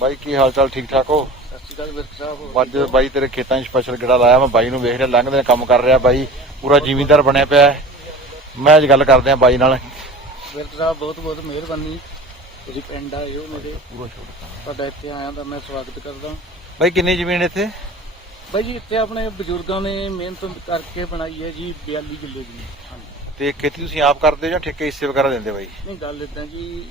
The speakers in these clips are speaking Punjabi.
ਬਾਈ ਕੀ ਹਾਲ ਚਾਲ? ਠੀਕ ਠਾਕ ਹੋ? ਸਤਿ ਸ਼੍ਰੀ ਅਕਾਲ ਵਿਰਕ ਸਾਹਿਬ ਅੱਜ ਬਾਈ ਤੇਰੇ ਖੇਤਾਂ 'ਚ ਸਪੈਸ਼ਲ ਗੇੜਾ ਲਾਇਆ ਮੈਂ ਬਾਈ ਨੂੰ ਵੇਖ ਰਿਹਾ ਲੰਘਦੇ ਨੇ ਕੰਮ ਕਰ ਰਿਹਾ ਬਾਈ। ਪੂਰਾ ਜ਼ਿਮੀਂਦਾਰ ਬਣਿਆ ਪਿਆ। ਮੈਂ ਅੱਜ ਗੱਲ ਕਰਦੇ ਆ ਬਾਈ ਨਾਲ। ਵਿਰਕ ਸਾਹਿਬ ਬਹੁਤ ਬਹੁਤ ਮਿਹਰਬਾਨੀ। ਤੁਸੀਂ ਪਿੰਡ ਆਏ ਹੋ ਮੇਰੇ। ਪੂਰਾ ਛੋਟਾ ਤੁਹਾਡਾ ਇੱਥੇ ਆਇਆ ਤਾਂ ਮੈਂ ਸਵਾਗਤ ਕਰਦਾ ਬਾਈ ਕਿੰਨੀ ਜ਼ਮੀਨ ਇੱਥੇ? ਬਾਈ ਜੀ ਇੱਥੇ ਆਪਣੇ ਬਜ਼ੁਰਗਾਂ ਨੇ ਮਿਹਨਤ ਕਰਕੇ ਬਣਾਈ ਹੈ ਜੀ 42 ਕਿੱਲੇ ਦੀ ਤੇ ਖੇਤੀ ਤੁਸੀਂ ਆਪ ਕਰਦੇ ਹੋ ਜਾਂ ਠੇਕੇ ਹਿੱਸੇ ਵਗੈਰਾ ਦਿੰਦੇ ਬਾਈ? ਨਹੀਂ ਗੱਲ ਇਦਾਂ ਜੀ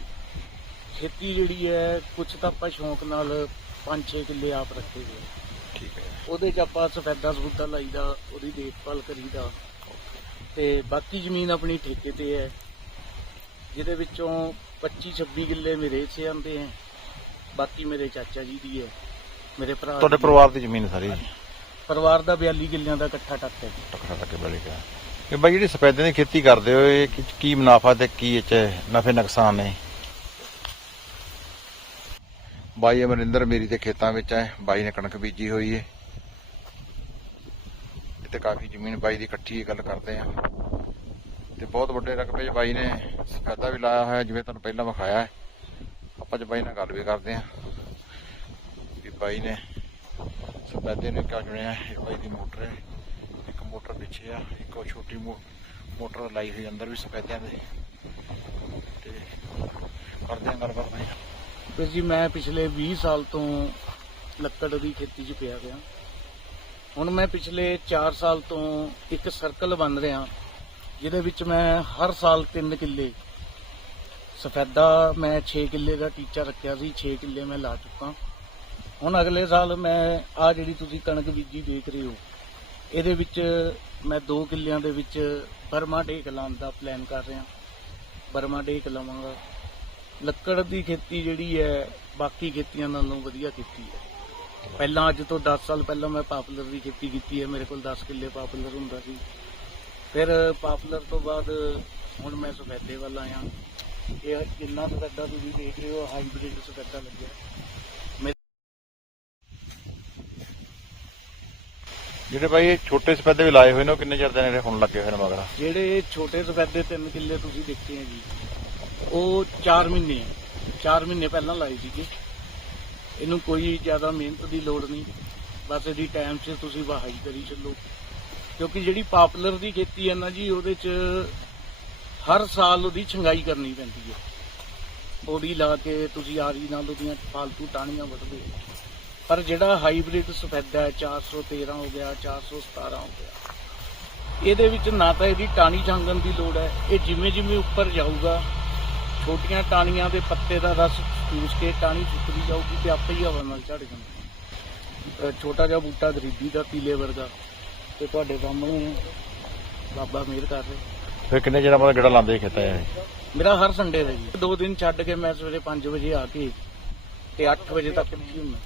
ਖੇਤੀ ਜਿਹੜੀ ਹੈ ਕੁਛ ਤਾਂ ਆਪਾਂ ਸ਼ੌਂਕ ਨਾਲ 5-6 ਕਿੱਲੇ ਆਪ ਰੱਖੇ ਹੋਏ ਆ। ਠੀਕ ਹੈ। ਉਹਦੇ 'ਚ ਆਪਾਂ ਸਫੈਦਾ ਸਬੂਤਾ ਲਾਈਦਾ ਉਹਦੀ ਦੇਖਭਾਲ ਕਰੀਦਾ। ਤੇ ਬਾਕੀ ਜ਼ਮੀਨ ਆਪਣੀ ਠੇਕੇ ਤੇ ਹੈ। ਜਿਹਦੇ ਵਿੱਚੋਂ 25-26 ਕਿੱਲੇ ਮੇਰੇ ਹਿੱਸੇ ਆਉਂਦੇ ਹੈ ਬਾਕੀ ਮੇਰੇ ਚਾਚਾ ਜੀ ਦੀ ਹੈ। ਮੇਰੇ ਭਰਾ ਤੁਹਾਡੇ ਦੀ ਹੈ। ਪਰਿਵਾਰ ਦੀ ਜ਼ਮੀਨ ਸਾਰੀ? ਪਰਿਵਾਰ ਦਾ 42 ਕਿੱਲਿਆਂ ਦਾ ਇਕੱਠਾ ਟੱਕ ਹੈ। ਜੀ। ਟਕਰਾ ਟੱਕੇ ਬੜੀ ਗਿਆ ਇਹ ਬਾਈ ਜਿਹੜੀ ਸਫੈਦੇ ਦੀ ਖੇਤੀ ਕਰਦੇ ਹੋ ਇਹ ਕੀ- ਕੀ ਮੁਨਾਫਾ ਤੇ ਕੀ ਇਹ ਚ ਨਫੇ ਨੁਕਸਾਨ ਨੇ? ਬਾਈ ਅਮਰਿੰਦਰ ਮੇਰੀ ਦੇ ਖੇਤਾਂ ਵਿੱਚ ਹੈ ਬਾਈ ਨੇ ਕਣਕ ਬੀਜੀ ਹੋਈ ਹੈ ਇੱਥੇ ਕਾਫੀ ਜ਼ਮੀਨ ਬਾਈ ਦੀ ਇਕੱਠੀ ਗੱਲ ਕਰਦੇ ਆ। ਤੇ ਬਹੁਤ ਵੱਡੇ ਰਕਬੇ 'ਚ ਬਾਈ ਨੇ ਸਫੈਦਾ ਵੀ ਲਾਇਆ ਹੋਇਆ, ਜਿਵੇਂ ਤੁਹਾਨੂੰ ਪਹਿਲਾਂ ਵਿਖਾਇਆ ਹੈ। ਆਪਾਂ ਅੱਜ ਬਾਈ ਨਾਲ ਗੱਲ ਵੀ ਕਰਦੇ ਆ, ਵੀ ਬਾਈ ਨੇ ਸਫੈਦੇ ਨੇ ਕਿਉਂ ਚੁਣਿਆ ਇਹ ਬਾਈ ਦੀ ਮੋਟਰ ਹੈ। ਇੱਕ ਮੋਟਰ ਪਿੱਛੇ ਆ, ਇੱਕ ਉਹ ਛੋਟੀ ਮੋ- ਮੋਟਰ ਲਾਈ ਹੋਈ ਅੰਦਰ ਵੀ ਸਫੈਦਿਆਂ ਦੇ। ਤੇ ਕਰਦੇ ਆ ਗੱਲਬਾਤ। ਬਾਈ ਜੀ ਮੈਂ ਪਿਛਲੇ 20 ਸਾਲ ਤੋਂ ਲੱਕੜ ਦੀ ਖੇਤੀ 'ਚ ਪਿਆ ਗਿਆ ਹੁਣ ਮੈਂ ਪਿਛਲੇ 4 ਸਾਲ ਤੋਂ ਇੱਕ ਸਰਕਲ ਬਣ ਰਿਹਾ, ਜਿਹਦੇ ਵਿੱਚ ਮੈਂ ਹਰ ਸਾਲ 3 ਕਿੱਲੇ, ਸਫੈਦਾ ਮੈਂ 6 ਕਿੱਲੇ ਦਾ ਟੀਚਾ ਰੱਖਿਆ ਸੀ 6 ਕਿੱਲੇ ਮੈਂ ਲਾ ਚੁੱਕਾ। ਹੁਣ ਅਗਲੇ ਸਾਲ ਮੈਂ ਆ ਜਿਹੜੀ ਤੁਸੀਂ ਕਣਕ ਬੀਜੀ ਦੇਖ ਰਹੇ ਹੋ, ਇਹਦੇ ਵਿੱਚ ਮੈਂ 2 ਕਿੱਲਿਆਂ ਦੇ ਵਿੱਚ ਬਰਮਾ ਢੇਕ ਲਾਉਣ ਦਾ ਪਲਾਨ ਕਰ ਰਿਹਾ। ਬਰਮਾ ਢੇਕ ਲਾਵਾਂਗਾ। ਲੱਕੜ ਦੀ ਖੇਤੀ ਜਿਹੜੀ ਹੈ ਬਾਕੀ ਖੇਤੀਆਂ ਨਾਲੋਂ ਵਧੀਆ ਕੀਤੀ ਹੈ। ਪਹਿਲਾਂ ਅੱਜ ਤੋਂ 10 ਸਾਲ ਪਹਿਲਾਂ ਮੈਂ ਪਾਪੂਲਰ ਦੀ ਖੇਤੀ ਕੀਤੀ ਹੈ ਮੇਰੇ ਕੋਲ 10 ਕਿੱਲੇ ਪਾਪੂਲਰ ਹੁੰਦਾ ਸੀ। ਫਿਰ ਪਾਪੂਲਰ ਤੋਂ ਬਾਅਦ ਹੁਣ ਮੈਂ ਸਫੈਦੇ ਵੱਲ ਆਇਆ। ਇਹ ਜਿੰਨਾ ਸਫੈਦਾ ਤੁਸੀਂ ਦੇਖ ਰਹੇ ਹੋ ਹਾਈਬ੍ਰਿਡ ਸਫੈਦਾ ਲੱਗਿਆ। ਜਿਹੜੇ ਬਾਈ ਇਹ ਛੋਟੇ ਸਫੈਦੇ ਵੀ ਲਾਏ ਹੋਏ ਨੇ ਉਹ ਕਿੰਨੇ ਚਿਰ ਦੇ ਨੇ ਹੁਣ ਲੱਗੇ ਹੋਏ ਨੇ ਮਗਰ? ਜਿਹੜੇ ਛੋਟੇ ਸਫੈਦੇ 3 ਕਿੱਲੇ ਤੁਸੀਂ ਦੇਖੇ ਹੈ ਜੀ ਉਹ 4 ਮਹੀਨੇ 4 ਮਹੀਨੇ ਪਹਿਲਾਂ ਲਾਏ ਸੀਗੇ। ਇਹਨੂੰ ਕੋਈ ਜ਼ਿਆਦਾ ਮਿਹਨਤ ਦੀ ਲੋੜ ਨਹੀਂ। ਬਸ ਇਹਦੀ ਟਾਈਮ 'ਚ ਤੁਸੀਂ ਵਹਾਈ ਕਰੀ ਚੱਲੋ। ਕਿਉਂਕਿ ਜਿਹੜੀ ਪਾਪੂਲਰ ਦੀ ਖੇਤੀ ਹੈ ਨਾ ਜੀ, ਉਹਦੇ 'ਚ ਹਰ ਸਾਲ ਉਹਦੀ ਛੰਗਾਈ ਕਰਨੀ ਪੈਂਦੀ ਹੈ ਬੋਡੀ ਲਾ ਕੇ ਤੁਸੀਂ ਆਰੀ ਨਾਲ ਉਹਦੀਆਂ ਫਾਲਤੂ ਟਾਹਣੀਆਂ ਵੱਢਦੇ ਹੋ। ਪਰ ਜਿਹੜਾ ਹਾਈਬ੍ਰਿਡ ਸਫੈਦਾ ਹੈ 413 ਹੋ ਗਿਆ 417 ਹੋ ਗਿਆ, ਇਹਦੇ ਵਿੱਚ ਨਾ ਤਾਂ ਇਹਦੀ ਟਾਣੀ ਛਾਂਗਣ ਦੀ ਲੋੜ ਹੈ। ਇਹ ਜਿਵੇਂ ਜਿਵੇਂ ਉੱਪਰ ਜਾਊਗਾ ਛੋਟੀਆਂ ਟਾਣੀਆਂ ਦੇ ਪੱਤੇ ਦਾ ਰਸ ਚੂਸ ਕੇ ਟਾਣੀ ਸੁੱਕਦੀ ਜਾਊਗੀ ਤੇ ਆਪੇ ਹੀ ਹਵਾ ਨਾਲ ਝੜ ਜਾਂਦੀ ਛੋਟਾ ਜਿਹਾ ਬੂਟਾ ਗਰੀਬੀ ਦਾ ਪੀਲੇ ਵਰਗਾ। ਤੇ ਤੁਹਾਡੇ ਸਾਹਮਣੇ। ਬਾਬਾ ਮਿਹਰ ਕਰ ਰਿਹਾ। ਫਿਰ ਕਿੰਨੇ ਚਿਰ ਬਾਅਦ ਗੇੜਾ ਲਾਉਂਦੇ ਖੇਤਾਂ 'ਚ ਮੇਰਾ ਹਰ ਸੰਡੇ ਦਾ ਜੀ। ਦੋ ਦਿਨ ਛੱਡ ਕੇ ਮੈਂ ਸਵੇਰੇ 5 ਵਜੇ ਆ ਕੇ ਤੇ 8 ਵਜੇ ਤੱਕ ਨਹੀਂ ਹੁੰਦਾ